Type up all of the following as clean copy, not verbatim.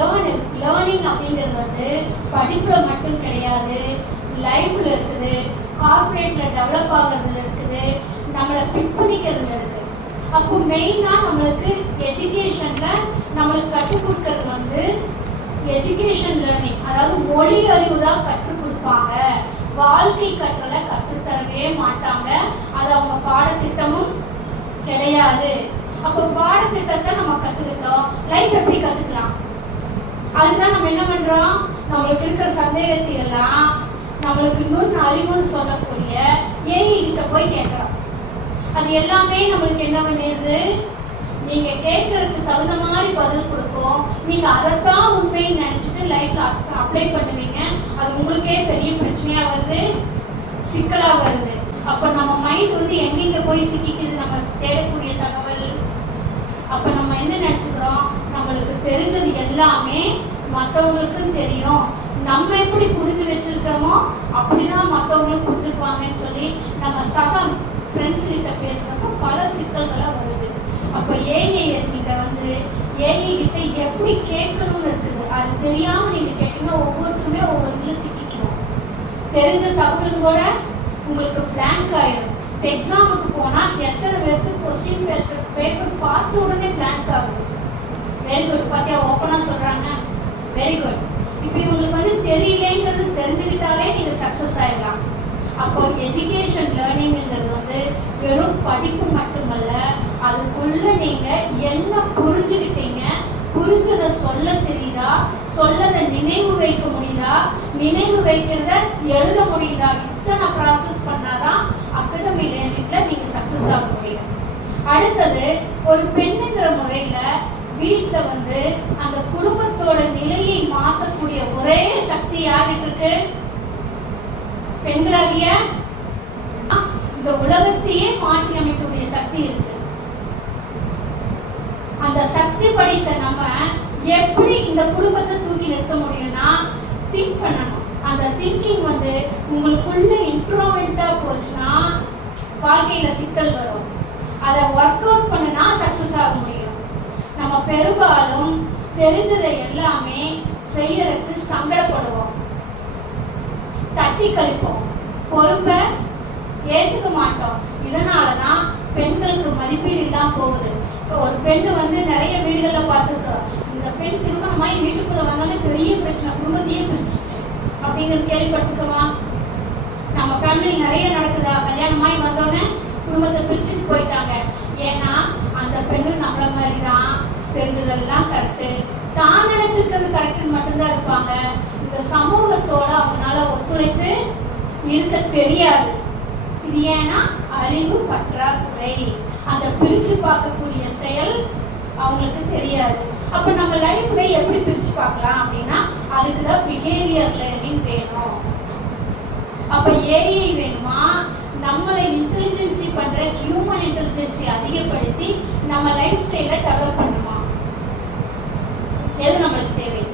Learning அப்படிங்கிறது வந்து படிப்புல மட்டும் கிடையாது, லைஃப்ல இருக்குது, கார்பரேட்ல டெவலப் ஆகுறதுல இருக்குது, நம்மளை ஃபிட் பண்ணிக்கிறதுல இருக்கு. அப்போ மெயினா நம்மளுக்கு எஜுகேஷன்ல நம்மளுக்கு கற்றுக் கொடுக்கறது வந்து எஜுகேஷன் லேர்னிங், அதாவது மொழி அறிவு தான் கற்றுக் கொடுப்பாங்க. வாழ்க்கை கற்றலை கற்றுத்தரவே மாட்டாங்க. அது அவங்க பாடத்திட்டமும் கிடையாது. அப்போ பாடத்திட்டத்தை நம்ம கத்துக்கிட்டோம், லைஃப் எப்படி கத்துக்கலாம்? அதுதான் நம்ம என்ன பண்றோம், நம்மளுக்கு இருக்கிற சந்தேகத்தை எல்லாம் நம்மளுக்கு இன்னொன்று அறிவுன்னு சொல்லக்கூடிய ஏஐ கிட்ட போய் கேட்கிறோம். அது எல்லாமே நம்மளுக்கு என்ன பண்ணிடுது, நீங்க கேட்கறதுக்கு தகுந்த மாதிரி பதில் கொடுக்கும். நீங்க அதைத்தான் உண்மைன்னு நினைச்சிட்டு லைஃப்ல அப்ளை பண்ணுவீங்க. அது உங்களுக்கே பெரிய பிரச்சனையா வருது, சிக்கலா வருது. அப்ப நம்ம மைண்ட் வந்து எங்கெங்க போய் சிக்கிக்குது நம்ம தேடக்கூடிய தகவல். அப்ப நம்ம என்ன நினைச்சுக்கிறோம், நம்மளுக்கு தெரிஞ்சது எல்லாமே மற்றவங்களுக்கும் தெரியும், நம்ம எப்படி புரிஞ்சு வச்சிருக்கிறோமோ அப்படிதான் மற்றவங்களும் புரிஞ்சுக்குவாங்கன்னு சொல்லி நம்ம சகம் ஃப்ரெண்ட்ஸ் கிட்ட பேசுறப்போ பல சிக்கல்களா வருது. அப்ப ஏஐ கிட்ட வந்து ஏஐ கிட்ட எப்படி கேட்கணும்னு இருக்குது. அது தெரியாம நீங்க கேட்டீங்கன்னா ஒவ்வொருத்தருமே ஒவ்வொரு இதுல சிக்கிக்கணும். தெரிஞ்ச தகவலும் கூட உங்களுக்கு பிளாங்க் ஆயிடும். எக்ஸாமுக்கு போனா எத்தனை பேருக்கு கொஸ்டின் பேப்பர் பார்த்த உடனே பிளாங்க் ஆகுது. வெரி குட், பாத்தியா ஓப்பனா சொல்றாங்க, வெரி குட். இப்ப இவங்களுக்கு வந்து தெரியலேங்கிறது தெரிஞ்சுக்கிட்டாலே நீங்க சக்சஸ் ஆயிடலாம். அப்போ எஜுகேஷன் லேர்னிங்கிறது வந்து வெறும் படிப்பு மட்டுமல்ல, அதுக்குள்ள நீங்க என்ன புரிஞ்சுக்கிட்டீங்க, புரிஞ்சதை சொல்ல தெரியுதா, சொல்லதை நினைவு வைக்க முடியுதா, நினைவு வைக்கிறத எழுத முடியுதா, இத்தனை ப்ராசஸ் பண்ணாதான் அகாடமி லேர்னிங்ல நீங்க சக்சஸ் ஆக முடியும். அடுத்தது, ஒரு பெண்ணுங்கிற முறையில வீட்டுல வந்து அந்த குடும்பத்தோட நிலையை மாற்றக்கூடிய ஒரே சக்தி யாருக்கு இருக்கு? பெண்களாகிய இந்த உலகத்தையே மாற்றி அமைக்கக்கூடிய சக்தி இருக்கு. அந்த சக்தி படைத்த நம்ம எப்படி இந்த குடும்பத்தை தூக்கி நிறுத்த முடியும்னா திங்க் பண்ணணும். அந்த திங்கிங் வந்து உங்களுக்குள்ள இன்ட்ரோவென்ட்டா போச்சுன்னா வாழ்க்கையில சிக்கல் வரும். அதை ஒர்க் அவுட் பண்ணனா சக்சஸ் ஆக முடியும். நம்ம பெரும்பாலும் தெரிஞ்சதை எல்லாமே செய்யறதுக்கு சங்கடப்படுவோம், தட்டி கழிப்போம், பொறுப்பை ஏற்றுக்க மாட்டோம். இதனாலதான் பெண்களுக்கு மதிப்பீடு இல்லாம போகுது. ஒரு பெண்ணு வந்து நிறைய வீடுகள்ல பார்த்துருக்கோம், இந்த பெண் திருமணமாய் வீட்டுக்குள்ள வந்தாலும் பெரிய பிரச்சனை, குடும்பத்தையே பிரிச்சிருச்சு அப்படிங்கிறது கேள்விப்பட்டிருக்கோமா? நம்ம ஃபேமிலி நிறைய நடக்குதா? கல்யாணமாய் வந்தோடனே குடும்பத்தை பிரிச்சுட்டு போயிட்டாங்க. ஏன்னா அந்த பெண்ணு நம்மள மாதிரிதான் தெரிஞ்சதெல்லாம் கரெக்டு, தான் நினைச்சிருக்கிறது கரெக்டுன்னு மட்டும்தான் இருப்பாங்க. இந்த சமூகத்தோட அவங்களால ஒத்துழைத்து இருக்க தெரியாது. இது ஏன்னா அறிவு பற்றாக்குறை, அந்த பிரிச்சு பார்க்கக்கூடிய செயல் அவங்களுக்கு தெரியாது. அப்ப நம்ம லைஃப்ல எப்படி பிரிச்சு பார்க்கலாம் அப்படின்னா அதுக்குதான் பிஹேவியர் லேர்னிங் வேணும். அப்ப ஏஐ வேணுமா, நம்மளை இன்டெலிஜென்சி பண்ற ஹியூமன் இன்டெலிஜென்சி அதிகப்படுத்தி நம்ம லைஃப் ஸ்டைல டெவலப் பண்ணுமா? எது நம்மளுக்கு தேவை?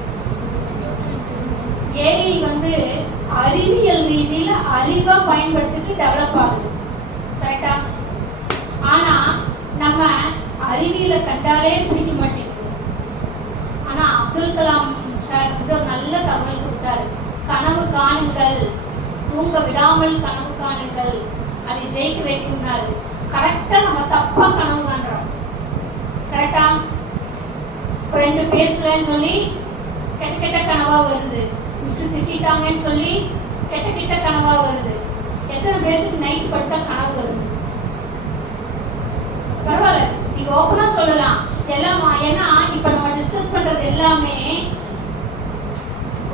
ஏஐ வந்து அறிவியல் ரீதியில அறிவா பயன்படுத்திட்டு டெவலப் ஆகுது, கரெக்டா? ஆனா நம்ம அறிவியல கண்டாலே பிடிக்க மாட்டேங்குது. ஆனா அப்துல் கலாம் சார் வந்து ஒரு நல்ல தகவல் கொடுத்தாரு. கனவு காணுங்கள், தூங்க விடாமல் கனவு காணுங்கள், அதை ஜெயிக்க வைக்கும்னாரு. கரெக்டா நம்ம தப்பா கனவு காண்றோம், கரெக்டா? ஃப்ரெண்டு பேசலன்னு சொல்லி கெட்ட கெட்ட கனவா வருது, மிஸ் திட்டாங்கன்னு சொல்லி கெட்ட கெட்ட கனவா வருது. எத்தனை பேருக்கு நைட் படுத்தா கனவு வருது? பரவாயில்ல, நீங்க ஓப்பனா சொல்லலாம் எல்லாமா. ஏன்னா இப்ப நம்ம டிஸ்கஸ் பண்றது எல்லாமே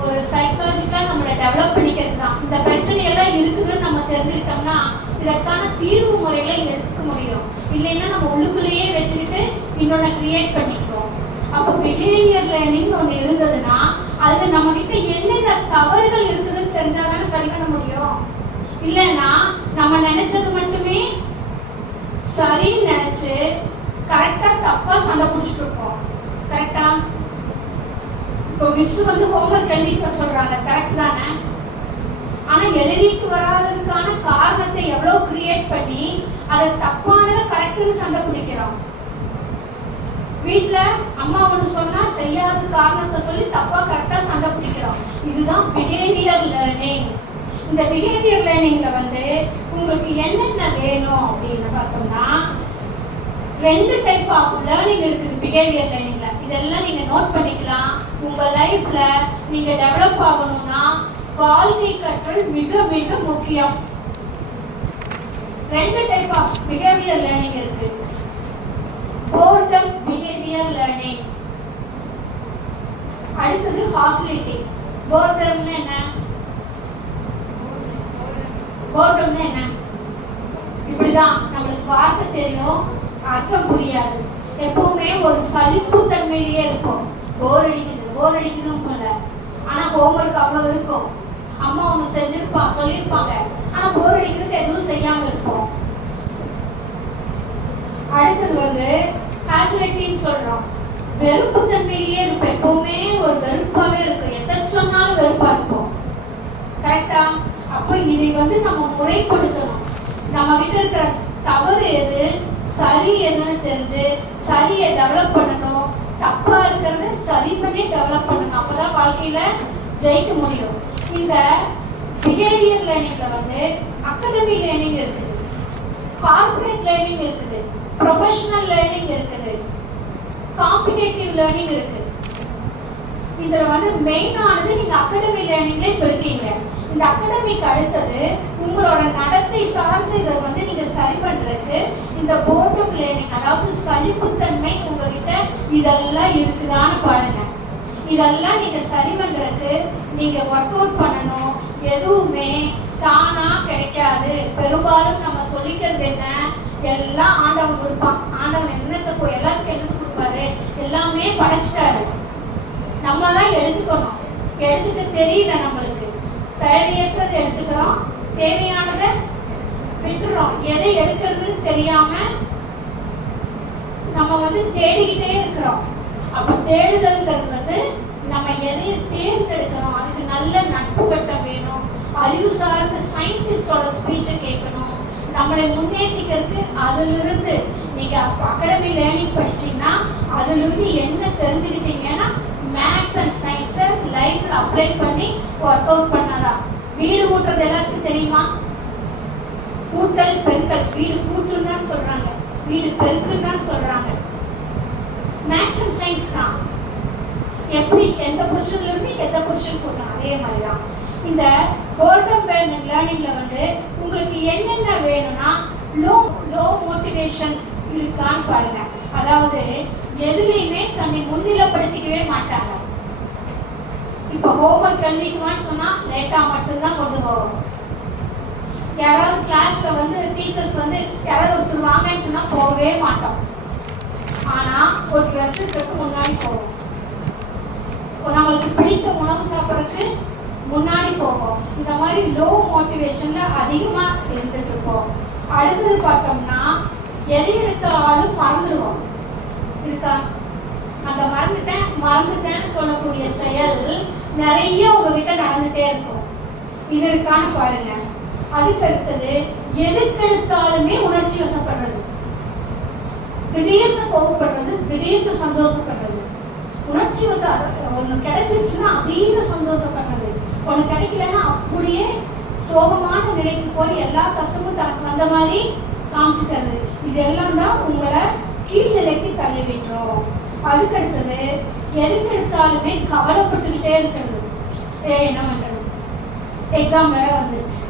ஒரு சைக்காலஜிக்கலா நம்மளை டெவலப் பண்ணிக்கிறது தான். இந்த பிரச்சனை எல்லாம் இருக்குதுன்னு நம்ம தெரிஞ்சுக்கிட்டோம்னா இதற்கான தீர்வு முறைகளை எடுக்க முடியும். இல்லைன்னா நம்ம உள்ளுக்குள்ளேயே வச்சுக்கிட்டு இன்னொன்னு கிரியேட் பண்ணிக்கிறோம். அப்ப பிஹேவியர் லேர்னிங் ஒண்ணு இருந்ததுன்னா அதுல நம்ம கிட்ட என்னென்ன தவறுகள் இருக்குதுன்னு தெரிஞ்சாதானே சரி பண்ண முடியும். இல்லைன்னா நம்ம நினைச்சது மட்டுமே சரின்னு நினைச்சு கரெக்டா தப்பா சண்டை பிடிச்சிட்டு இருக்கோம், கரெக்டா? இப்போ மிஸ் வந்து ஹோம்வொர்க் எழுதிட்டு சொல்றாங்க, கரெக்ட் தானே? ஆனா எழுதிட்டு வராததுக்கான காரணத்தை எவ்வளவு கிரியேட் பண்ணி அதை தப்பானதை கரெக்ட்னு சண்டை பிடிக்கிறோம். வீட்டுல அம்மா ஒண்ணு சொன்னா செய்யாத காரணத்தை சொல்லி தப்பா கரெக்டா சண்டை பிடிக்கிறோம். இதுதான் பிஹேவியர் லேர்னிங். இந்த பிஹேவியர் லேர்னிங்ல உங்களுக்கு என்னென்ன வேணும் அப்படின்னு பார்த்தோம்னா 2 டைப் ஆஃப் லேர்னிங் இருக்குது பிஹேவியர் லேர்னிங்ல. இதெல்லாம் நீங்க நோட் பண்ணிக்கலாம். உங்க லைஃப்ல நீங்க டெவலப் ஆகணும்னா வாழ்க்கை கற்றல் மிக மிக முக்கியம். 2 டைப் ஆஃப் பிஹேவியர் லேர்னிங் இருக்கு. போர்டம் பிஹேவியர் லேர்னிங், அடுத்தது ஹாஸ்டிலிட்டி. போர்டம்னா என்ன? போர்டம்னா என்ன? இப்படிதான் நம்மளுக்கு வார்த்தை தெரியும், அர்த்தம் புரியாது. எப்பவுமே ஒரு சலிப்பு தன்மையிலேயே இருக்கும். போர் அடிக்குதுன்னு போல. ஆனா ஹோம்ஒர்க் அவ்வளவு இருக்கும். அம்மா ஒண்ணு சொல்லியிருப்பாங்க, ஆனா போர் அடிக்கிறதுக்கு எதுவும் செய்யாம இருக்கும். அடுத்தது ஹாஸ்டிலிட்டின்னு சொல்றோம். வெறுப்பு தன்மையிலேயே இருக்கும். எப்பவுமே ஒரு வெறுப்பாவே இருக்கும். எதை சொன்னாலும் வெறுப்பா இருக்கும். கரெக்டா? அப்ப இதை நம்ம முறைப்படுத்தணும். நம்ம கிட்ட இருக்கிற தவறு எது, சரி எதுன்னு தெரிஞ்சு சரியை டெவலப் பண்ணணும். தப்பா இருக்கிறத சரி பண்ணி டெவலப் பண்ணணும். அப்பதான் வாழ்க்கையில ஜெயிக்க முடியும். இந்த பிஹேவியர் லேர்னிங்ல அகாடமி லேர்னிங் இருக்குது, கார்ப்பரேட் லேர்னிங் இருக்குது, ப்ரொஃபஷனல் லேர்னிங் இருக்குது, காம்படிட்டிவ் லேர்னிங் இருக்கு. இதுல மெயினானது நீங்க அகாடமி லேர்னிங்ல இப்ப இருக்கீங்க. இந்த அகாடமிக்கு அடுத்தது உங்களோட நடத்தை சார்ந்து இதை நீங்க சரி பண்றதுக்கு இந்த போர்டம் லேர்னிங், அதாவது சலிப்புத்தன்மை உங்ககிட்ட இதெல்லாம் இருக்குதான்னு பாருங்க. இதெல்லாம் நீங்க சரி பண்றதுக்கு நீங்க ஒர்க் அவுட் பண்ணணும். எதுவுமே தானா கிடைக்காது. பெரும்பாலும் நம்ம சொல்லிக்கிறது என்ன, எல்லாம் ஆண்டவன் கொடுப்பான். ஆண்டவன் என்னத்தை எல்லாத்துக்கும் எடுத்து கொடுப்பாரு, எல்லாமே படைச்சிட்டாரு. நம்ம தான் எடுத்துக்கணும். எடுத்துக்க தெரியல நம்மளுக்கு. தேவையற்றதை எடுத்துக்கிறோம், தேவையானதை விட்டுறோம். எதை எடுக்கிறதுன்னு தெரியாம நம்ம தேடிக்கிட்டே இருக்கிறோம். அப்ப தேடுதல்ங்கிறது நம்ம எதையை தேர்ந்தெடுக்கணும். அதுக்கு நல்ல நட்பு வட்டம் வேணும். அறிவு சார்ந்த சயின்டிஸ்டோட ஸ்பீச்சை கேட்கணும். நம்மளை முன்னேற்றிக்கிறதுக்கு அதுல இருந்து நீங்க அகாடமி லேர்னிங் படிச்சீங்கன்னா அதுல இருந்து என்ன தெரிஞ்சுக்கிட்டீங்கன்னா மேத்ஸ் அண்ட் சயின்ஸை லைஃப்ல அப்ளை பண்ணி ஒர்க் அவுட் பண்ணலாம். வீடு கூட்டுறது எல்லாத்துக்கும் தெரியுமா? கூட்டல் பெருக்கல். வீடு கூட்டுன்னு தான் சொல்றாங்க, வீடு பெருக்குன்னு தான் சொல்றாங்க. மேத்ஸ் அண்ட் சயின்ஸ் தான். எப்படி எந்த பொசிஷன்ல இருந்து எந்த பொசிஷன் போடலாம், அதே மாதிரிதான் இந்த போர்டம் லேர்னிங்ல உங்களுக்கு என்னென்ன வேணும்னா லோ மோட்டிவேஷன் இருக்கான்னு பாருங்க. அதாவது எதுலையுமே தன்னை முன்னிலைப்படுத்திக்கவே மாட்டாங்க. இப்ப ஹோம்ஒர்க் எழுதிக்குவான்னு சொன்னா லேட்டா மட்டும்தான் கொண்டு போவோம். யாராவது கிளாஸ்ல டீச்சர்ஸ் யாராவது ஒருத்தர் வாங்கன்னு சொன்னா போகவே மாட்டோம். ஆனா ஒரு வருஷத்துக்கு முன்னாடி போவோம். நம்மளுக்கு பிடித்த உணவு சாப்பிடறதுக்கு முன்னாடி போவோம். இந்த மாதிரி லோ மோட்டிவேஷன்ல அதிகமா இருந்துட்டு இருப்போம். அடுத்தது பார்த்தோம்னா எதை எடுத்தாலும் மறந்துடுவோம். இருக்கா? அந்த மறந்துட்டேன்னு சொல்லக்கூடிய செயல் நிறைய உங்ககிட்ட நடந்துட்டே இருக்கும். இது இருக்கான்னு பாருங்க. அதுக்கு அடுத்தது எதுக்கெடுத்தாலுமே உணர்ச்சி வசப்படுறது, திடீர்னு கோவப்படுறது, திடீர்னு சந்தோஷப்படுறது. உணர்ச்சி வசம் ஒண்ணு கிடைச்சிருச்சுன்னா அதீத சந்தோஷப்படுறது, ஒண்ணு கிடைக்கலன்னா அப்படியே சோகமான நிலைக்கு போய் எல்லா கஷ்டமும் தனக்கு வந்த மாதிரி காமிச்சுக்கிறது. இதெல்லாம் தான் உங்களை கீழ்நிலைக்கு தள்ளி விட்டுரும். அதுக்கு அடுத்தது எதுக்கு எடுத்தாலுமே கவலைப்பட்டுக்கிட்டே இருக்கிறது. என்ன பண்றது, எக்ஸாம் வேற வந்துருச்சு,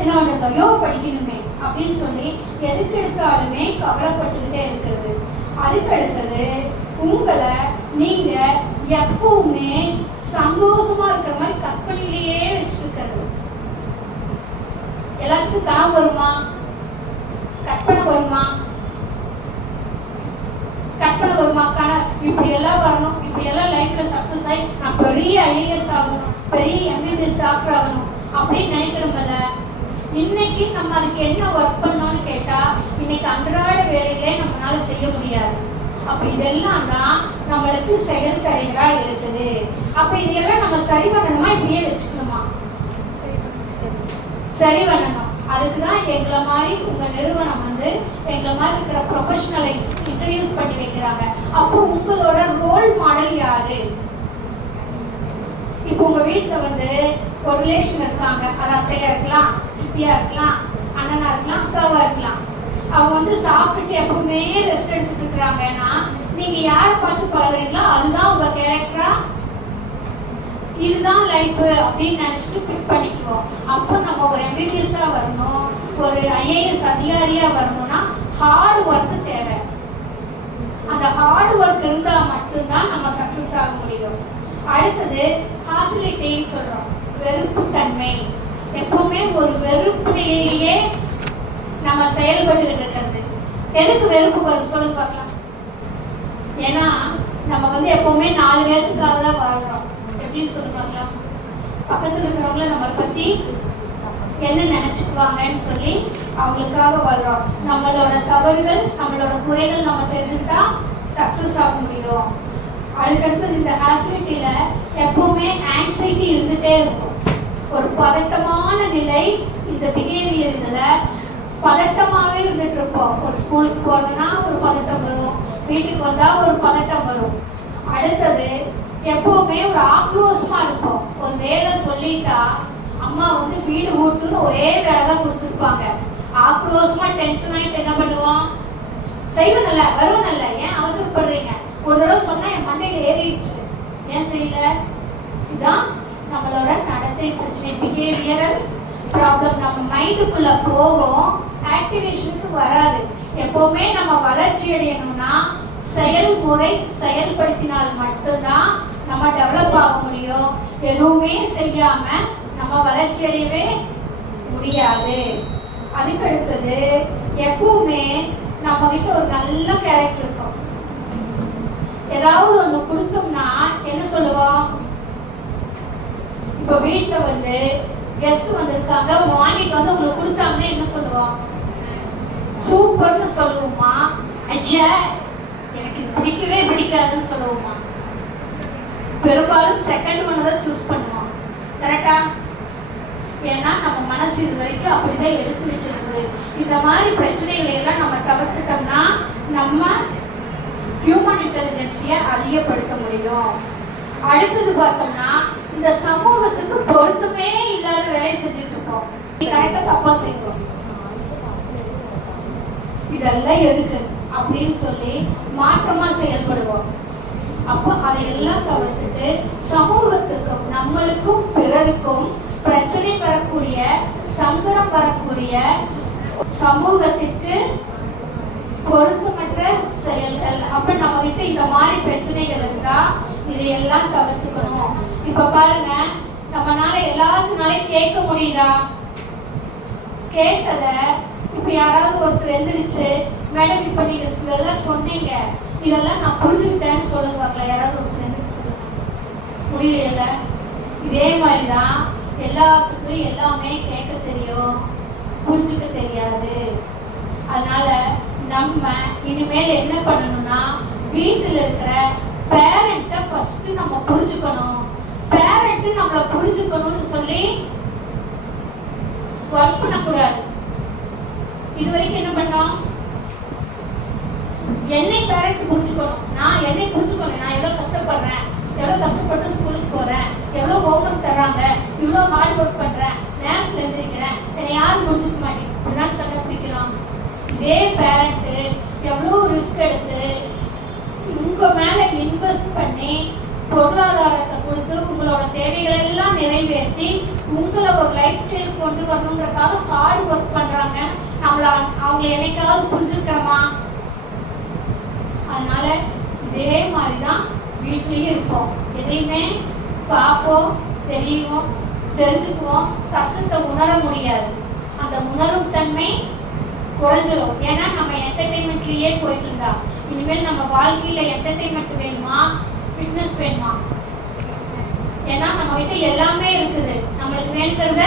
என்ன பண்றதோ படிக்கணுமே அப்படின்னு சொல்லி எதுக்கு எடுத்தாலுமே கவலைப்பட்டுக்கிட்டே இருக்கிறது. அதுக்கு அடுத்தது உங்களை நீங்க எப்பவுமே சந்தோஷமா இருக்கிற மாதிரி கற்பனையிலேயே வச்சுட்டு இருக்கிறது. எல்லாத்துக்கும் கனவு வருமா, கற்பனை வருமா? கற்பனை வருமா? இப்படி எல்லாம் வரணும், இப்படி எல்லாம் லைஃப்ல சக்சஸ் ஆகி நான் பெரிய ஐஏஎஸ் ஆகணும், பெரிய எம்பிபிஎஸ் டாக்டர் ஆகணும் அப்படின்னு நினைக்கிறோம்ல. இன்னைக்கு நம்ம அதுக்கு என்ன ஒர்க் பண்ணோம்னு கேட்டா இன்னைக்கு அன்றாட வேலைகளே நம்மளால செய்ய முடியாது. அப்ப இதெல்லாம் தான் நம்மளுக்கு செயல் தடைகளா இருக்குது. அப்ப இதெல்லாம் நம்ம சரி பண்ணணுமா, இப்படியே வச்சுக்கணுமா? சரி பண்ணணும். அதுக்கு தான் எங்களை மாதிரி உங்க நிறுவனம் வந்து எங்களை மாதிரி இருக்கிற ப்ரொஃபஷனலை இன்ட்ரடியூஸ் பண்ணி வைக்கிறாங்க. அப்போ உங்களோட ரோல் மாடல் யாரு? இப்போ உங்க வீட்டுல வந்து ஒரு ரிலேஷன் இருக்காங்க, அது அத்தையா இருக்கலாம், சித்தியா இருக்கலாம், அண்ணனா இருக்கலாம், அக்காவா இருக்கலாம். அவங்க வந்து சாப்பிட்டு எப்பவுமே ரெஸ்ட் எடுத்துட்டு இருக்கிறாங்கன்னா நீங்க யாரை பார்த்து பழகுறீங்களோ அதுதான் உங்க கேரக்டரா, இதுதான் லைஃப் அப்படின்னு நினைச்சிட்டு ஃபிட் பண்ணிக்குவோம். அப்போ நம்ம ஒரு எம்பிபிஎஸ்ஸா வரணும், ஒரு ஐஏஎஸ் அதிகாரியா வரணும்னா ஹார்ட் ஒர்க் தேவை. அந்த ஹார்ட் ஒர்க் இருந்தா மட்டும்தான் நம்ம சக்சஸ் ஆக முடியும். அடுத்தது ஹாசிலிட்டின்னு சொல்றோம், வெறுப்பு தன்மை. எப்பவுமே ஒரு வெறுப்பு நிலையிலேயே நம்ம செயல்பட்டு இருக்கிறது. எதுக்கு வெறுப்பு வருது சொல்லு பார்க்கலாம். ஏன்னா நம்ம வந்து எப்பவுமே 4 பேருக்காக தான் வாழ்றோம். எப்படின்னு சொல்லுவாங்க, பக்கத்துல இருக்கிறவங்கள நம்மளை பத்தி என்ன நினைச்சுக்குவாங்கன்னு சொல்லி அவங்களுக்காக வாழ்றோம். நம்மளோட தவறுகள், நம்மளோட குறைகள் நம்ம தெரிஞ்சுட்டா சக்சஸ் ஆக முடியும். அதுக்கடுத்து இந்த ஹாஸ்பிட்டல எப்பவுமே ஆங்ஸைட்டி இருந்துட்டே இருக்கும். ஒரு பதட்டமான நிலை, இந்த பிஹேவியர் இதுல பதட்டமாவே இருந்துட்டு இருப்போம். ஒரு ஸ்கூலுக்கு போறதுன்னா ஒரு பதட்டம் வரும், வீட்டுக்கு வந்தா ஒரு பதட்டம் வரும். அடுத்தது எப்பவுமே ஒரு ஆக்ரோஷமா இருக்கும். ஒரு வேலை சொல்லிட்டா அம்மா வந்து வீடு ஊட்டுன்னு ஒரே வேலை தான் கொடுத்துருப்பாங்க. ஆக்ரோஷமா டென்ஷன் ஆயிட்டு என்ன பண்ணுவோம், செய்வதில்ல வருவதில்ல. ஏன் அவசரப்படுறீங்க? ஒரு தடவை சொன்னா என் மண்டையில ஏறிடுச்சு, ஏன் செய்யல? இதுதான் நம்மளோட நடத்தை பிரச்சனை, பிஹேவியரல் ப்ராப்ளம். நம்ம மைண்டுக்குள்ள போகும், ஆக்டிவேஷனுக்கு வராது. எப்பவுமே நம்ம வளர்ச்சி அடையணும்னா செயல்முறை செயல்படுத்தினால் மட்டும்தான் நம்ம டெவலப் ஆக முடியும். எதுவுமே செய்யாம நம்ம வளர்ச்சி அடையவே முடியாது. அதுக்கு அடுத்தது எப்பவுமே நம்ம கிட்ட ஒரு நல்ல கேரக்டர் இருக்கும். ஏதாவது ஒண்ணு கொடுத்தோம்னா என்ன சொல்லுவோம்? இப்ப வீட்டுல வந்து கெஸ்ட் வந்திருக்காங்க, வாங்கிட்டு வந்து உங்களுக்கு கொடுத்தாங்கன்னா என்ன சொல்லுவோம்? சூப்பர்னு சொல்லுவோமா, ஐயா எனக்கு இது பிடிக்கவே பிடிக்காதுன்னு சொல்லுவோமா? பெரும்பாலும் செகண்ட் ஒன் தான் சூஸ் பண்ணுவோம். கரெக்டா? ஏன்னா நம்ம மனசு இது வரைக்கும் அப்படிதான் எடுத்து வச்சிருக்குது. இந்த மாதிரி பிரச்சனைகளை எல்லாம் நம்ம தவிர்த்துட்டோம்னா நம்ம ஹியூமன் இன்டெலிஜென்ஸிய அதிகப்படுத்த முடியும். அடுத்தது பார்த்தோம்னா இந்த சமூகத்துக்கு பொருத்தமே இல்லாத வேலை செஞ்சுட்டு இருக்கோம். கரெக்டா தப்பா செய்வோம். இதெல்லாம் எதுக்கு அப்படின்னு சொல்லி மாற்றமா செயல்படுவோம். அப்போ அதையெல்லாம் தவிர்த்துட்டு சமூகத்துக்கும் நம்மளுக்கும் பிறருக்கும் பிரச்சனை வரக்கூடிய, சங்கடம் வரக்கூடிய, சமூகத்திற்கு பொருத்தமற்ற செயல்கள். அப்ப நம்ம கிட்ட இந்த மாதிரி பிரச்சனைகள் இருந்தா இதையெல்லாம் தவிர்த்துக்கணும். இப்ப பாருங்க, நம்மனால எல்லாத்துனாலையும் கேட்க முடியுதா? கேட்டத இப்ப யாராவது ஒருத்தர் எந்திரிச்சு, மேடம் இப்ப நீங்க இதெல்லாம் சொன்னீங்க, இதெல்லாம் நான் புரிஞ்சுக்கிட்டேன்னு சொல்லுவாங்களா? யாராவது ஒருத்தர் எந்திரிச்சு சொல்லுங்க முடியல. இதே மாதிரிதான் எல்லாத்துக்கும் எல்லாமே கேட்க தெரியும், புரிஞ்சுக்க தெரியாது. அதனால நம்ம இனிமேல் என்ன பண்ணணும்னா வீட்டுல இருக்கிற பேரண்ட ஃபர்ஸ்ட் நம்ம புரிஞ்சுக்கணும். பேரண்ட் நம்மள புரிஞ்சுக்கணும்னு சொல்லி ஒர்க் பண்ணக்கூடாது. இது வரைக்கும் என்ன பண்ணோம்? என்னை பேரண்ட் புரிஞ்சுக்கணும், நான் என்னை புரிஞ்சுக்கணும். நான் எவ்வளவு கஷ்டப்படுறேன், எவ்வளவு கஷ்டப்பட்டு ஸ்கூலுக்கு போறேன், எவ்வளவு ஹோம்ஒர்க் தர்றாங்க, இவ்வளவு ஹார்ட் ஒர்க் பண்றேன், நேரம் தெரிஞ்சிருக்கிறேன், என்னை யாரும் புரிஞ்சுக்க மாட்டேங்குது, இப்படிதான் சண்டை பிடிக்கலாம். இதே பேரண்ட் எவ்வளவு ரிஸ்க் எடுத்து உங்க மேல இன்வெஸ்ட் பண்ணி பொருளாதாரத்தை கொடுத்து உங்களோட தேவைகளை எல்லாம் நிறைவேற்றி உங்களை ஒரு லைஃப் ஸ்டைல் கொண்டு வரணுங்கிறதுக்காக ஹார்ட் ஒர்க் பண்றாங்க. அவங்க என்னைக்காவது புரிஞ்சுக்கிறோமா? அதனால இதே மாதிரிதான் வீட்லயும் இருப்போம். எதையுமே பார்ப்போம், தெரிஞ்சுக்குவோம், கஷ்டத்தை உணர முடியாது. அந்த உணரும் தன்மை குறைஞ்சிடும். ஏன்னா நம்ம என்டர்டைன்மெண்ட்லயே போயிட்டு இருந்தா, இனிமேல் நம்ம வாழ்க்கையில என்டர்டைன்மெண்ட் வேணுமா, ஃபிட்னஸ் வேணுமா? ஏன்னா நம்ம கிட்ட எல்லாமே இருக்குது. நம்மளுக்கு வேணுங்கிறத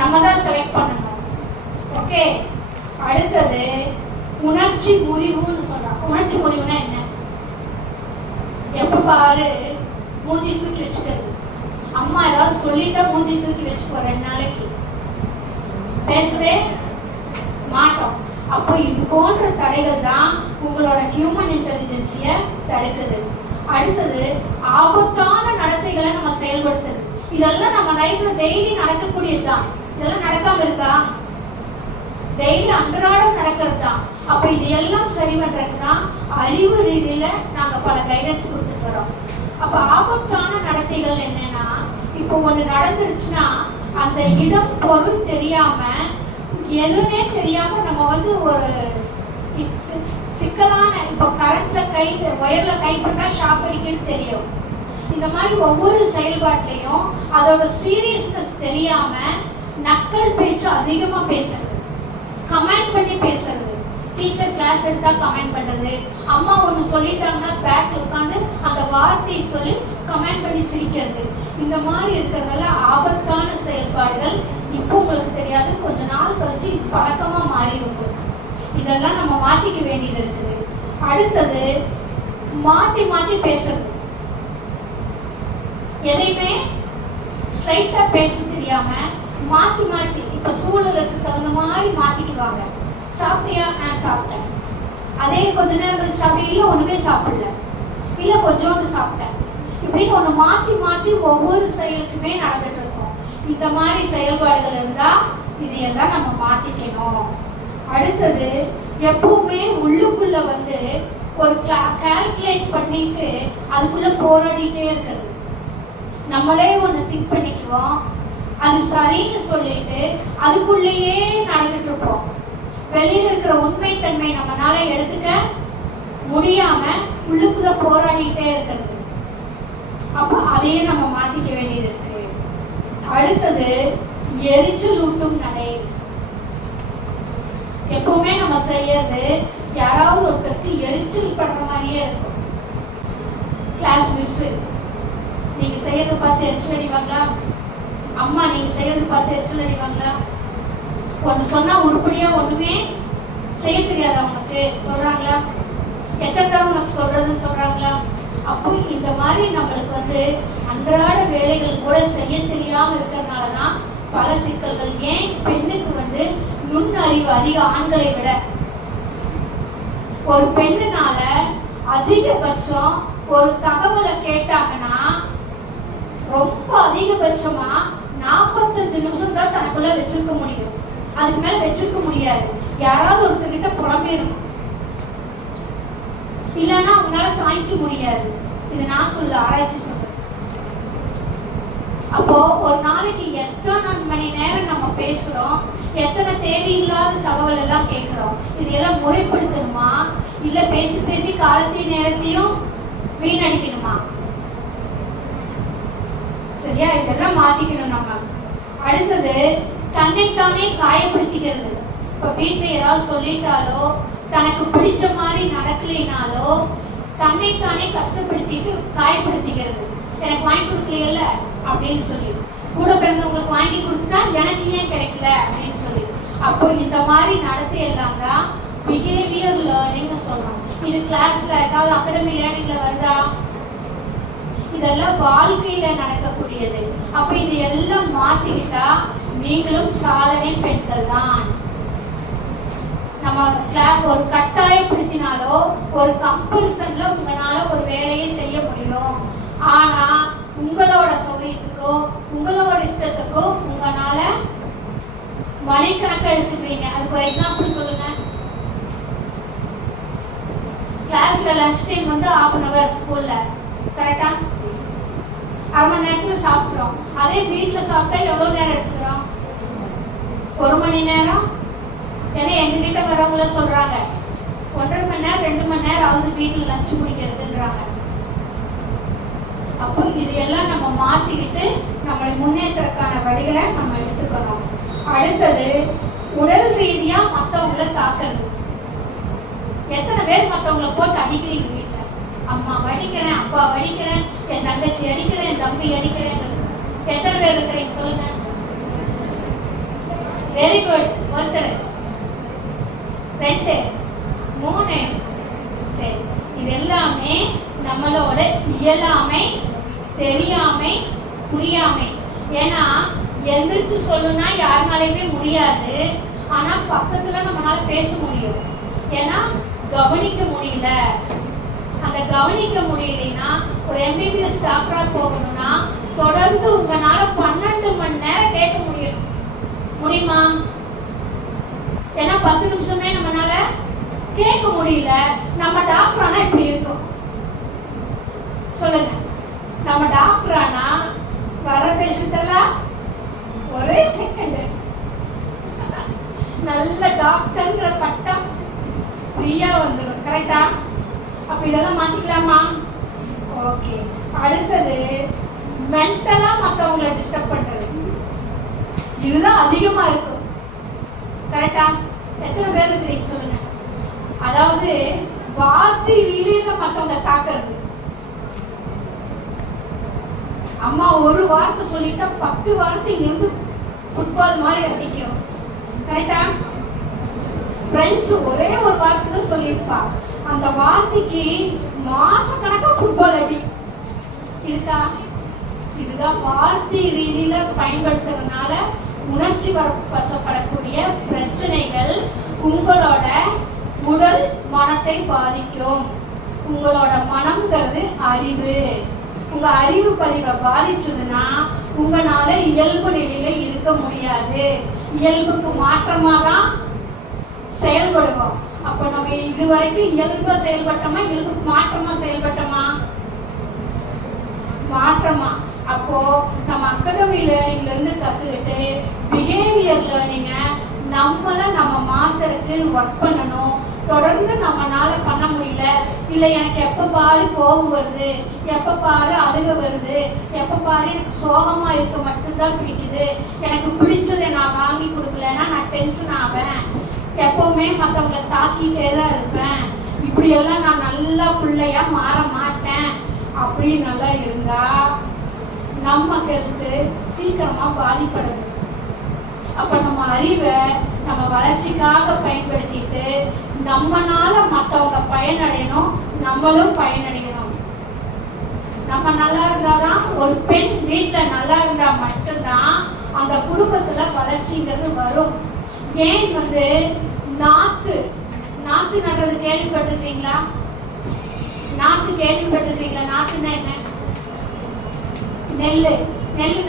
நம்ம தான் செலக்ட் பண்ணணும். ஓகே, அடுத்தது உணர்ச்சி முறிவுன்னு சொல்றாங்க. உணர்ச்சி முறிவுனா என்ன? எப்ப பாரு மூஞ்சி தூக்கி வச்சுக்கிறது. அம்மா ஏதாவது சொல்லிட்டா மூஞ்சி தூக்கி வச்சுக்கோ 2 நாளைக்கு. பேசவே மாட்டோம். அப்போ இது போன்ற தடைகள் தான் உங்களோட ஹியூமன் இன்டெலிஜென்சிய தடுக்குது. அடுத்தது ஆபத்தான நடத்தைகளை நம்ம செயல்படுத்துது. இதெல்லாம் நம்ம லைஃப்ல டெய்லி நடக்கக்கூடியதுதான். இதெல்லாம் நடக்காம இருக்கா? டெய்லி அன்றாடம் நடக்கிறது தான். அப்ப இது எல்லாம் சரி பண்றதுதான் அறிவு ரீதியில நாங்க பல கைடன்ஸ் கொடுத்துட்டு வரோம். அப்ப ஆபத்தான நடத்தைகள் என்னன்னா, இப்போ ஒண்ணு நடந்துருச்சுன்னா அந்த இடம் பொருள் தெரியாம எதுவுமே தெரியாம நம்ம ஒரு சிக்கலான, இப்போ கரண்ட்ல ஒயர்ல கைப்பட்டா ஷாக் அடிக்குன்னு தெரியும். இந்த மாதிரி ஒவ்வொரு செயல்பாட்டிலையும் அதோட சீரியஸ்னஸ் தெரியாம நக்கல் பேச்சு அதிகமா பேசுறது, கமெண்ட் பண்ணி பேசுறது, டீச்சர் கிளாஸ் எடுத்தா கமெண்ட் பண்றது, அம்மா ஒண்ணு சொல்லிட்டாங்கன்னா பேக்ல உட்காந்து அந்த வார்த்தையை சொல்லி கமெண்ட் பண்ணி சிரிக்கிறது. இந்த மாதிரி இருக்கிறதால ஆபத்தான செயல்பாடுகள் இப்போ உங்களுக்கு தெரியாது, கொஞ்ச நாள் கழிச்சு இது பழக்கமா மாறி இருக்கும். இதெல்லாம் நம்ம மாத்திக்க வேண்டியது இருக்குது. அடுத்தது மாத்தி மாத்தி பேசுறது. எதையுமே ஸ்ட்ரைட்டா பேச தெரியாம மாத்தி மாத்தி, இப்ப சூழலுக்கு தகுந்த மாதிரி மாத்திக்குவாங்க. சாப்பிட்டியா? நான் சாப்பிட்டேன். அதே கொஞ்ச நேரம் கழிச்சு சாப்பிட்டேன். இல்ல ஒண்ணுமே சாப்பிடல, இல்ல கொஞ்சோண்டு சாப்பிட்டேன். இப்படின்னு ஒண்ணு மாத்தி மாத்தி ஒவ்வொரு செயலுக்குமே நடந்துட்டு இருக்கோம். இந்த மாதிரி செயல்பாடுகள் இருந்தா இதையெல்லாம் நம்ம மாத்திக்கணும். அடுத்தது எப்பவுமே உள்ளுக்குள்ள ஒரு கால்குலேட் பண்ணிட்டு அதுக்குள்ள போராடிட்டே இருக்கிறது. நம்மளே ஒண்ணு திங்க் பண்ணிக்குவோம், அது சரின்னு சொல்லிட்டு அதுக்குள்ளேயே நடந்துட்டு இருப்போம். வெளியில இருக்கிற உண்மைத்தன்மை நம்மளால எடுத்துக்க முடியாம உள்ளுக்குள்ள போராடிட்டே இருக்கிறது. அப்ப அதையே நம்ம மாத்திக்க வேண்டியது இருக்கு. அடுத்தது எரிச்சல் ஊட்டும் நடை. எப்பவுமே நம்ம செய்யறது யாராவது ஒருத்தருக்கு எரிச்சல் படுற மாதிரியே இருக்கும். கிளாஸ் மிஸ் நீங்க செய்யறத பார்த்து எரிச்சல் அடிவாங்களா? அம்மா நீங்க செய்யறது பார்த்து எரிச்சல் அடிவாங்களா? ஒன்னு சொன்னா உருப்படியா ஒண்ணுமே செய்ய தெரியாது அவங்களுக்கு சொல்றாங்களா? எத்தனை தடவை உனக்கு சொல்றதுன்னு சொல்றாங்களா? அப்போ இந்த மாதிரி நம்மளுக்கு அன்றாட வேலைகள் கூட செய்ய தெரியாம இருக்கிறதுனாலதான் பல சிக்கல்கள். ஏன் பெண்ணுக்கு நுண்ணறிவு அதிக ஆண்களை விட. ஒரு பெண்ணுனால அதிகபட்சம் ஒரு தகவலை கேட்டாங்கன்னா ரொம்ப அதிகபட்சமா 45 நிமிஷம் தான் தனக்குள்ள வச்சிருக்க முடியும். அதுக்கு மேல வச்சிருக்க முடியாது. யாராவது ஒருத்தர்கிட்ட புலம்பிடணும், இல்லைன்னா அவங்களால தாங்கிக்க முடியாது. இது நான் சொல்ல ஆராய்ச்சி சொல்றேன். அப்போ ஒரு நாளைக்கு எத்தனை மணி நேரம் நம்ம பேசுறோம், எத்தனை தேவையில்லாத தகவல் எல்லாம் கேட்கிறோம். இதெல்லாம் முறைப்படுத்தணுமா, இல்ல பேசி பேசி காலத்தையும் நேரத்தையும் வீணடிக்கணுமா? சரியா? இதெல்லாம் மாத்திக்கணும் நம்ம. அடுத்தது தன்னைத்தானே காயப்படுத்திக்கிறது. இப்ப வீட்டுல ஏதாவது சொல்லிட்டாலோ, தனக்கு பிடிச்ச மாதிரி நடக்கலைனாலோ தன்னைத்தானே கஷ்டப்படுத்திட்டு காயப்படுத்திக்கிறது. எனக்கு வாங்கி கொடுக்கல அப்படின்னு சொல்லி, கூட பிறந்தவங்களுக்கு வாங்கி கொடுத்தா எனக்கு ஏன் கிடைக்கல அப்படின்னு சொல்லி. அப்போ இந்த மாதிரி நடத்தி எல்லாம் தான் பிஹேவியர் லேர்னிங் சொல்லணும். இது கிளாஸ்ல ஏதாவது அகாடமி லேர்னிங்ல வருதா? இதெல்லாம் வாழ்க்கையில நடக்கக்கூடியது. அப்ப இது எல்லாம் மாத்திக்கிட்டா நீங்களும் சாதனை பெண்கள் தான். நம்ம ஒரு கட்டாயப்படுத்தினாலோ ஒரு கம்பல்சன்ல உங்களால ஒரு வேலையை செய்ய முடியும். ஆனா உங்களோட சௌகரியத்துக்கோ உங்களோட இஷ்டத்துக்கோ உங்களால மணிக்கணக்கா எடுத்துக்குவீங்க. அதுக்கு ஒரு எக்ஸாம்பிள் சொல்லுங்க. கிளாஸ்ல லஞ்ச் டைம் 1/2 ஸ்கூல்ல கரெக்டா 1/2 மணி நேரத்துல சாப்பிடுறோம். அதே வீட்டுல சாப்பிட்டா எவ்வளவு நேரம் எடுத்துக்கிறோம்? 1 மணி நேரம். ஏன்னா எங்க கிட்ட வரவங்கள சொல்றாங்க 1.5 மணி நேரம் 2 மணி நேரம் ஆகுது வீட்டுல லஞ்ச் முடிக்கிறதுன்றாங்க. அப்போ இதையெல்லாம் நம்ம மாத்திக்கிட்டு நம்மளை முன்னேற்றக்கான வழிகளை நம்ம எடுத்துக்கணும். அடுத்தது உடல் ரீதியா மத்தவங்களை தாக்குறது. எத்தனை பேர் மத்தவங்களை போட்டு அடிக்கிறீங்க வீட்டுல? அம்மா அடிக்கிறேன், அப்பா அடிக்கிறேன், என் தங்கச்சி அடிக்கிறேன், என் தம்பி அடிக்கிறேன். எத்தனை பேர் இருக்கிறீங்க சொல்லுங்க? Very good. ஒருத்தர், 2, 3. சரி, இது எல்லாமே நம்மளோட இயலாமை, தெரியாமை, புரியாமை. ஏன்னா எந்திரிச்சு சொல்லுனா யாருனாலையுமே முடியாது. ஆனா பக்கத்துல நம்மளால பேச முடியும். ஏன்னா கவனிக்க முடியல. அந்த கவனிக்க முடியலைன்னா ஒரு MBBS டாக்டரா போகணும்னா தொடர்ந்து உங்களால 12 மணி நேரம் கேட்க முடியுமா? ஏன்னா 10 நிமிஷமே நம்மளால கேட்க முடியல. நம்ம டாக்டர் ஆனா இப்படி இருக்கும். சொல்லுங்க, நம்ம டாக்டர் ஆனா வர பேஷண்ட் எல்லாம் ஒரே செகண்ட் நல்ல டாக்டர்ங்கிற பட்டம் ஃப்ரீயா வந்துடும். கரெக்டா? அப்ப இதெல்லாம் மாத்திக்கலாமா? ஓகே. அடுத்தது மென்டலா மத்தவங்களை டிஸ்டர்ப் பண்றது. இதுதான் அதிகமா இருக்கும். கரெக்டா? எத்தனை பேர் இருக்கிறீங்க சொல்லுங்க. அதாவது வார்த்தை ரீதியில மத்தவங்க தாக்குறது. அம்மா ஒரு வார்த்தை சொல்லிட்டா 10 வார்த்தை இருந்து ஃபுட்பால் மாதிரி அடிக்கும். கரெக்டா? ஃப்ரெண்ட்ஸ் ஒரே ஒரு வார்த்தை சொல்லியிருப்பா, அந்த வார்த்தைக்கு மாச கணக்கா ஃபுட்பால் அடி இருக்கா? இதுதான் வார்த்தை ரீதியில பயன்படுத்துறதுனால உணர்ச்சி வசப்படக்கூடிய பிரச்சனைகள் உங்களோட உடல் மனத்தை பாதிக்கும். உங்களோட மனம்ங்கிறது அறிவு. உங்க அறிவு பதிவை பாதிச்சதுன்னா உங்களால இயல்பு நிலையில இருக்க முடியாது. இயல்புக்கு மாற்றமா தான் செயல்படுவோம். அப்ப நம்ம இதுவரைக்கும் இயல்பா செயல்பட்டோமா, இயல்புக்கு மாற்றமா செயல்பட்டோமா? மாற்றமா. அப்போ நம்ம அகாடமி லேர்னிங்ல இருந்து கத்துக்கிட்டு பிஹேவியர் லேர்னிங்க நம்மள நம்ம மாத்துறதுக்கு ஒர்க் பண்ணணும். தொடர்ந்து நம்மளால பண்ண முடியல, இல்ல எனக்கு எப்ப பாரு கோபம் வருது, எப்ப பாரு அழுக வருது, எப்ப பாரு எனக்கு சோகமா இருக்க மட்டும்தான் பிடிக்குது, எனக்கு பிடிச்சதை நான் வாங்கி கொடுக்கலன்னா நான் டென்ஷன் ஆவேன், எப்பவுமே மற்றவங்களை தாக்கிட்டே தான் இருப்பேன், இப்படி எல்லாம் நான் நல்லா பிள்ளையா மாற மாட்டேன் அப்படின்னு நல்லா இருந்தா நம்ம கருத்து சீக்கிரமா பாதிப்படுது. அப்ப நம்ம அறிவை நம்ம வளர்ச்சிக்காக பயன்படுத்திட்டு நம்மனால மற்றவங்க பயனடையணும், நம்மளும் பயனடையணும். நம்ம நல்லா இருந்தாதான், ஒரு பெண் வீட்டுல நல்லா இருந்தா மட்டும்தான் அந்த குடும்பத்துல வளர்ச்சிங்கிறது வரும். ஏன் நாத்து நடுறது கேள்விப்பட்டிருக்கீங்களா? நாத்து கேள்விப்பட்டிருக்கீங்களா? நாத்துன்னா என்ன? நெல்லு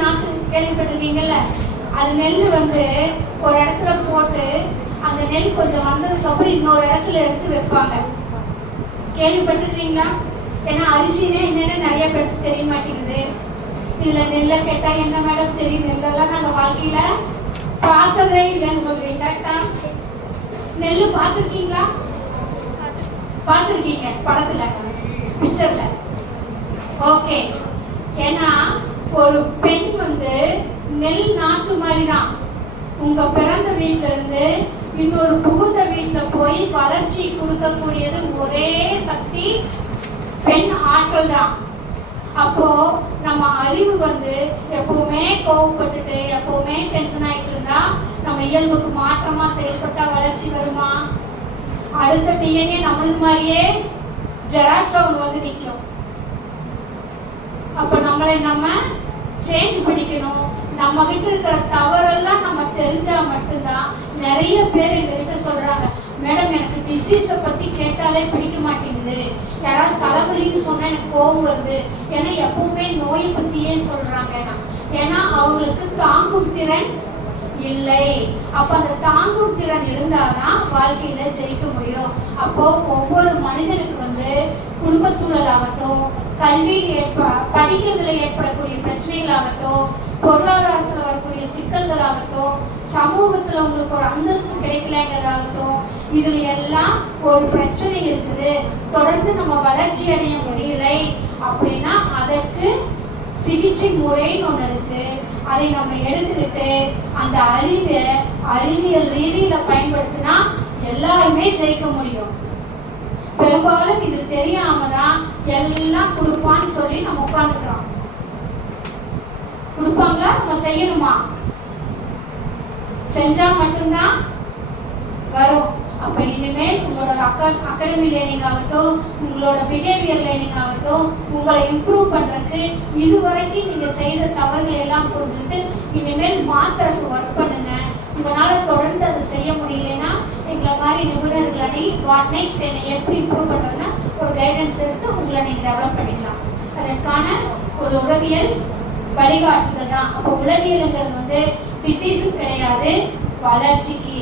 நாத்து கேள்விப்பட்டிருக்கீங்கல்ல? அது நெல் ஒரு இடத்துல போட்டு அந்த நெல் கொஞ்சம் வந்ததுக்கப்புறம் இன்னொரு இடத்துல எடுத்து வைப்பாங்க. கேள்விப்பட்டிருக்கீங்களா? ஏன்னா அரிசினே என்னன்னு நிறைய பேருக்கு தெரிய மாட்டேங்குது. இதுல நெல்லை கேட்டா என்ன மேடம் தெரியும், நெல்லெல்லாம் நாங்க வாழ்க்கையில பார்த்ததே இல்லைன்னு சொல்றீங்க. கரெக்டா? நெல்லு பார்த்துருக்கீங்களா? பார்த்துருக்கீங்க படத்துல, பிக்சர்ல. ஓகே. ஏன்னா ஒரு பெண் நெல் நாட்டு மாதிரிதான். உங்க பிறந்த வீட்டுல இருந்து இன்னொரு புகுந்த வீட்டுல போய் வளர்ச்சி கொடுக்கக்கூடியது ஒரே சக்தி பெண் ஆற்றல் தான். அப்போ நம்ம அறிவு எப்பவுமே கோவப்பட்டுட்டு எப்பவுமே டென்ஷன் ஆயிட்டு இருந்தா நம்ம இயல்புக்கு மாற்றமா செயல்பட்டா வளர்ச்சி வருமா? அடுத்த டிஎன்ஏ நம்மளுக்கு மாதிரியே ஜெராக்ஸ் அவங்க நிற்கும். அப்ப நம்மளை நம்ம சேஞ்ச் பண்ணிக்கணும். நம்ம கிட்ட இருக்கிற தவறெல்லாம் நம்ம தெரிஞ்சா மட்டும்தான். நிறைய பேர் எங்ககிட்ட சொல்றாங்க, மேடம் எனக்கு டிசீஸ பத்தி கேட்டாலே பிடிக்க மாட்டேங்குது, யாராவது தலைவலின்னு சொன்னா எனக்கு கோபம் வருது, ஏன்னா எப்பவுமே நோயை பத்தியே சொல்றாங்க. ஏன்னா அவங்களுக்கு தாங்கும் திறன் இல்லை. அப்ப அந்த தாங்கும் திறன் இருந்தாதான் வாழ்க்கையில ஜெயிக்க முடியும். அப்போ ஒவ்வொரு மனிதனுக்கு குடும்ப சூழல் ஆகட்டும், கல்வி படிக்கிறதுல ஏற்படக்கூடிய பிரச்சனைகள் ஆகட்டும், பொருளாதாரத்துல வரக்கூடிய சிக்கல்கள் ஆகட்டும், சமூகத்துல உங்களுக்கு ஒரு அந்தஸ்து கிடைக்கலங்கிறதாகட்டும், இதுல எல்லாம் ஒரு பிரச்சனை இருக்குது, தொடர்ந்து நம்ம வளர்ச்சி அடைய முடியலை அப்படின்னா அதற்கு சிகிச்சை முறைன்னு ஒண்ணு இருக்கு. அதை நம்ம எடுத்துக்கிட்டு அந்த அறிவியல் ரீதியில பயன்படுத்தினா எல்லாருமே ஜெயிக்க முடியும். பெரும்பாலும் இது தெரியாமதான் எல்லாம் கொடுப்பான்னு சொல்லி நம்ம உட்கார்ந்துக்கிறோம். கொடுப்பாங்களா? நம்ம செய்யணுமா? செஞ்சா மட்டும்தான் வரும். அப்ப இனிமேல் உங்களோட அகாடமி லேர்னிங் ஆகட்டும், உங்களோட பிஹேவியர் லேர்னிங் ஆகட்டும், உங்களை இம்ப்ரூவ் பண்றதுக்கு இதுவரைக்கும் நீங்க செய்த தவறுகளை எல்லாம் புரிஞ்சுட்டு இனிமேல் மாத்திரக்கு ஒர்க் பண்ணுங்க. உங்களால தொடர்ந்து அதை செய்ய முடியலன்னா எங்களை மாதிரி நிபுணர்களை வாட் நெக்ஸ்ட் என்னை எப்படி இம்ப்ரூவ் பண்ணுறதுன்னா ஒரு கைடன்ஸ் எடுத்து உங்களை நீங்க டெவலப் பண்ணிக்கலாம். அதற்கான ஒரு உளவியல் வழிகாட்டுதல் தான். அப்போ உளவியலுங்கிறது டிசீஸும் கிடையாது, வளர்ச்சிக்கு